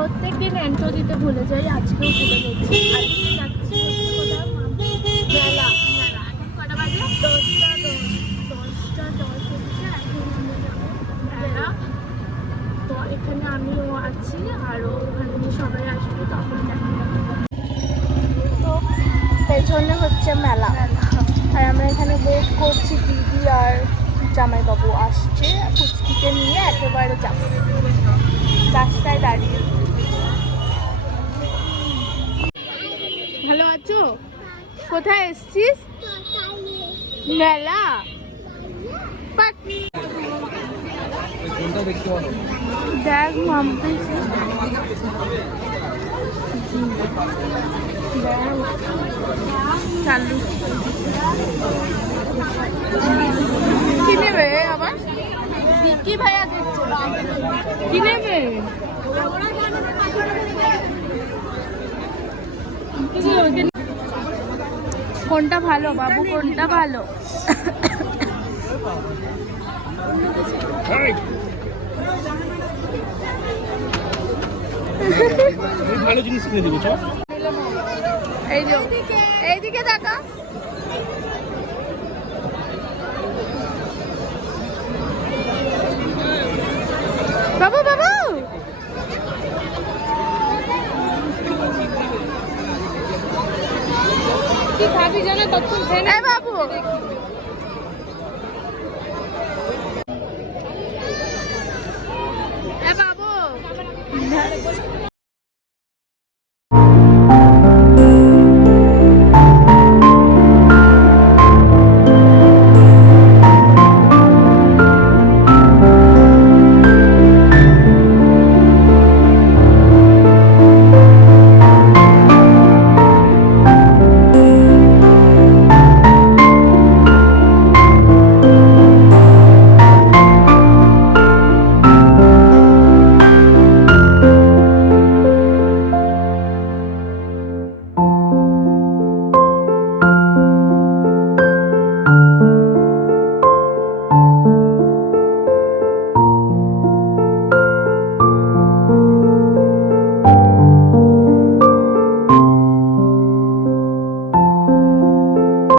প্রত্যেকদিন এন্ট্রো দিতে ভুলে যাই, আজকেও ভুলে গেছি। আজকে যাচ্ছি কোথায়? মেলা। মেলা এখন কটা বাজে? 10টা 10 হচ্ছে। এখন আমরা যাবো মেলা। তো এখানে আমিও আছি, আরও ওখানে সবাই আসবে, তখন দেখা যাবে। তো পেছনে হচ্ছে মেলা, আর আমরা এখানে ওয়েট করছি। দিদি আর জামাইবাবু আসছে, পুচকিকে নিয়ে একেবারে যাবো। রাস্তায় দাঁড়িয়ে। ভালো আছো? কোথায় এসছিস? মেলা। দেখ মামতেছি। চালু কি নেবে আবার? কি ভাইয়া দেখছো? কি নেবে? কোনটা ভালো বাবু, কোনটা ভালো? ভালো জিনিস কিনে দেবো। চল এই যে এইদিকে দেখা। বাবু বাবু কি খাবি জানা? তখন খেয়ে বাবু। বাবু